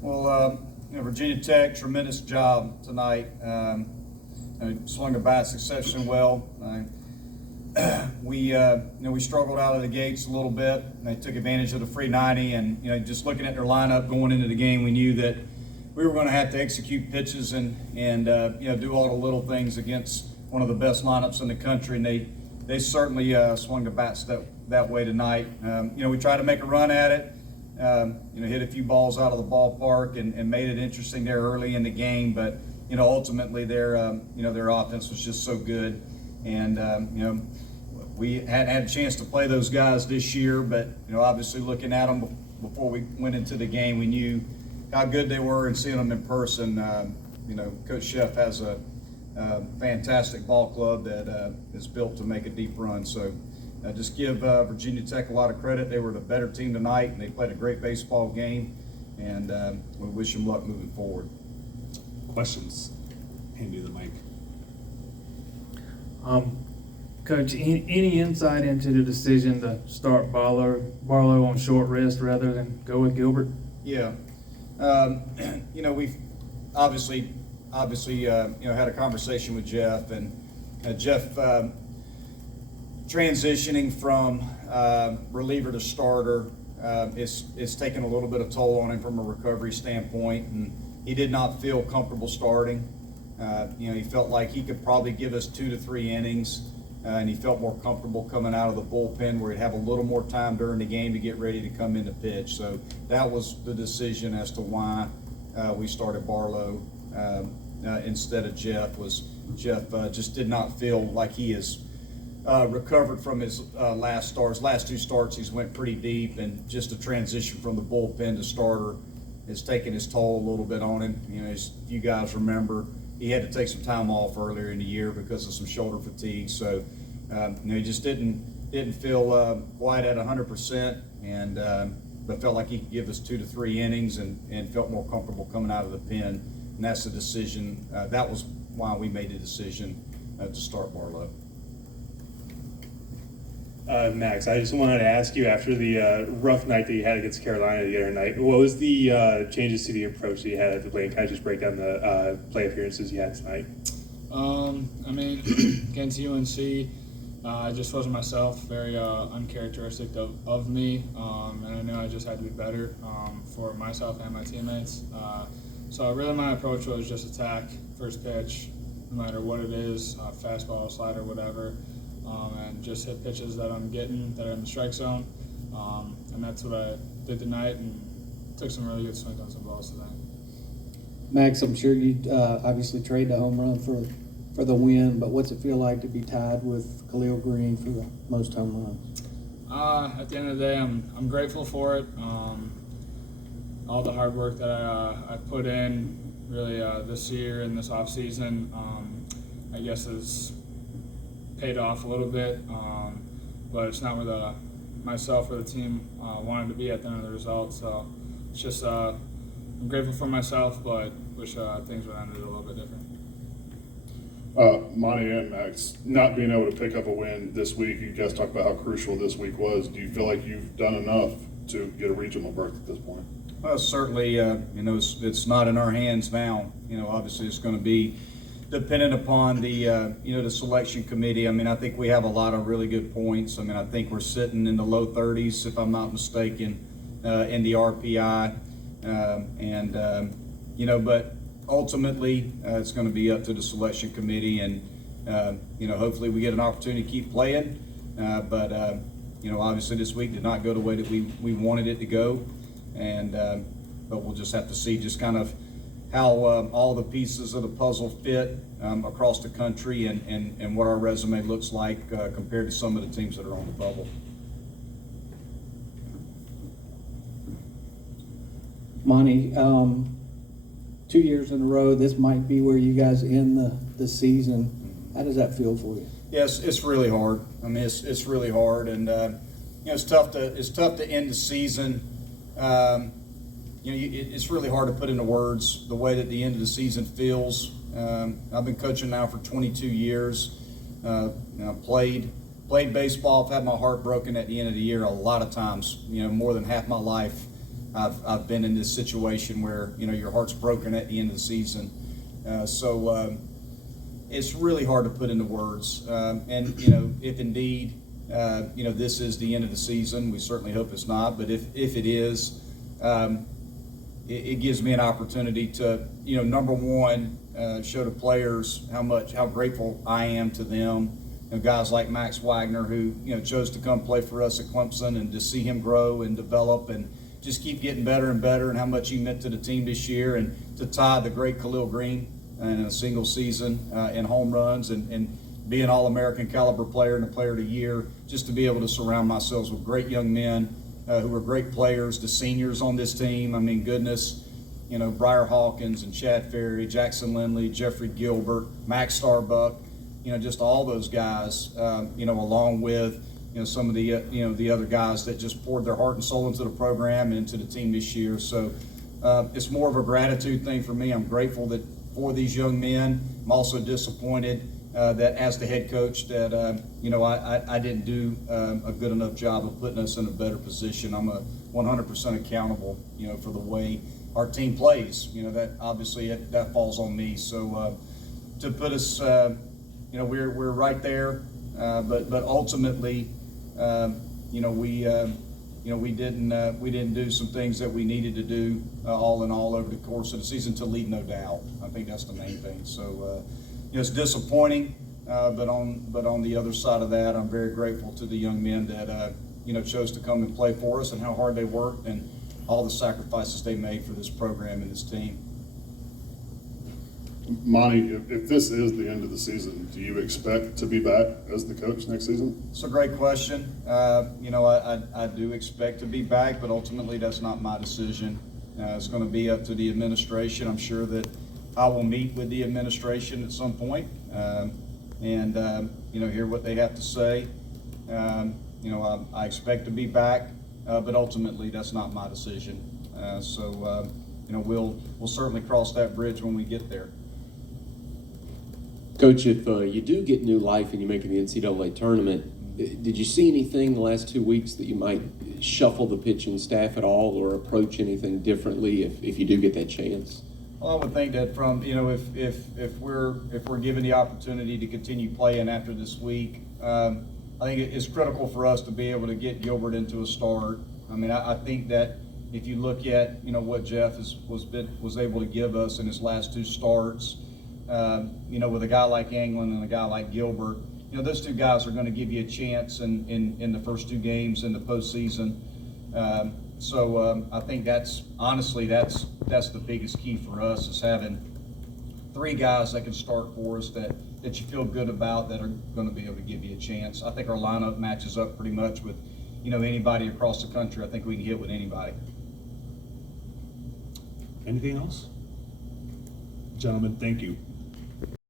Well, Virginia Tech, tremendous job tonight. Swung the bats exceptionally well. We struggled out of the gates a little bit. They took advantage of the free 90, and just looking at their lineup going into the game, we knew that we were going to have to execute pitches and do all the little things against one of the best lineups in the country, and they certainly swung the bats that way tonight. We tried to make a run at it. Hit a few balls out of the ballpark and made it interesting there early in the game, but ultimately their offense was just so good, and we hadn't had a chance to play those guys this year, but obviously looking at them before we went into the game, we knew how good they were, and seeing them in person, Coach Sheff has a fantastic ball club that is built to make a deep run. So just give Virginia Tech a lot of credit. They were the better team tonight, and they played a great baseball game, and we wish them luck moving forward. Questions? Hand you the mic. Coach, any insight into the decision to start Barlow on short rest rather than go with Gilbert? Yeah. We've obviously had a conversation with Jeff, and Jeff transitioning from reliever to starter is taking a little bit of toll on him from a recovery standpoint, and he did not feel comfortable starting. He felt like he could probably give us 2 to 3 innings, and he felt more comfortable coming out of the bullpen where he'd have a little more time during the game to get ready to come in to pitch. So that was the decision as to why we started Barlow instead of Jeff. Jeff just did not feel like he is recovered from his last 2 starts. He's went pretty deep, and just a transition from the bullpen to starter is taking his toll a little bit on him. As you guys remember, he had to take some time off earlier in the year because of some shoulder fatigue. So he just didn't feel quite at 100%, but felt like he could give us 2 to 3 innings and felt more comfortable coming out of the pen. And that's the decision. That was why we made the decision to start Barlow. Max, I just wanted to ask you, after the rough night that you had against Carolina the other night, what was the changes to the approach that you had at the plate? Kind of just break down the play appearances you had tonight. Against UNC, I just wasn't myself, very uncharacteristic of me, and I knew I just had to be better for myself and my teammates. So really my approach was just attack first pitch, no matter what it is, fastball, slider, whatever, and just hit pitches that I'm getting that are in the strike zone. And that's what I did tonight, and took some really good swings on some balls tonight. Max, I'm sure you obviously traded a home run for the win, but what's it feel like to be tied with Khalil Green for the most home runs? At the end of the day, I'm grateful for it. All the hard work that I put in really this year and this off season, I guess has paid off a little bit, but it's not where myself or the team wanted to be at the end of the result. So it's just I'm grateful for myself, but wish things would have ended a little bit different. Monte and Max, not being able to pick up a win this week, you guys talked about how crucial this week was. Do you feel like you've done enough to get a regional berth at this point? Well, certainly, it's not in our hands now. Obviously it's going to be dependent upon the selection committee. I think we have a lot of really good points. I think we're sitting in the low 30s, if I'm not mistaken, in the RPI. But ultimately it's going to be up to the selection committee, and hopefully we get an opportunity to keep playing. But obviously this week did not go the way that we wanted it to go, and but we'll just have to see just kind of how all the pieces of the puzzle fit across the country, and what our resume looks like compared to some of the teams that are on the bubble. Monte, 2 years in a row, this might be where you guys end the season. How does that feel for you? Yes, it's really hard. It's really hard, and it's tough to end the season. It's really hard to put into words the way that the end of the season feels. I've been coaching now for 22 years. Played baseball. I've had my heart broken at the end of the year a lot of times. More than half my life I've been in this situation where, you know, your heart's broken at the end of the season. It's really hard to put into words. And, you know, if indeed, you know, this is the end of the season, we certainly hope it's not, but if it is, it gives me an opportunity to, you know, number one, show the players how grateful I am to them. You know, guys like Max Wagner, who, you know, chose to come play for us at Clemson, and to see him grow and develop and just keep getting better and better, and how much he meant to the team this year, and to tie the great Khalil Green in a single season in home runs, and be an All-American caliber player and a player of the year, just to be able to surround myself with great young men who are great players, the seniors on this team. I mean, goodness, you know, Briar Hawkins and Chad Ferry, Jackson Lindley, Jeffrey Gilbert, Max Starbuck, you know, just all those guys, you know, along with, you know, some of the, you know, the other guys that just poured their heart and soul into the program and into the team this year. So it's more of a gratitude thing for me. I'm grateful for these young men. I'm also disappointed that as the head coach that, you know, I didn't do a good enough job of putting us in a better position. I'm 100% accountable, you know, for the way our team plays. You know, that obviously that falls on me. So to put us, you know, we're right there, but ultimately, you know, we didn't do some things that we needed to do all in all over the course of the season to leave no doubt. I think that's the main thing. So you know, it's disappointing, but on the other side of that, I'm very grateful to the young men that you know, chose to come and play for us, and how hard they worked and all the sacrifices they made for this program and this team. Monte, if this is the end of the season, do you expect to be back as the coach next season? It's a great question. You know, I do expect to be back, but ultimately that's not my decision. It's going to be up to the administration. I'm sure that I will meet with the administration at some point, and you know, hear what they have to say. You know, I expect to be back, but ultimately that's not my decision. You know, we'll certainly cross that bridge when we get there. Coach, if you do get new life and you make it the NCAA tournament, did you see anything the last 2 weeks that you might shuffle the pitching staff at all, or approach anything differently if you do get that chance? Well, I would think that from, you know, if we're given the opportunity to continue playing after this week, I think it's critical for us to be able to get Gilbert into a start. I mean, I think that if you look at, you know, what Jeff was able to give us in his last two starts, you know, with a guy like England and a guy like Gilbert, you know, those two guys are going to give you a chance in the first two games in the postseason. I think that's the biggest key for us, is having three guys that can start for us that you feel good about, that are going to be able to give you a chance. I think our lineup matches up pretty much with, you know, anybody across the country. I think we can hit with anybody. Anything else? Gentlemen, thank you.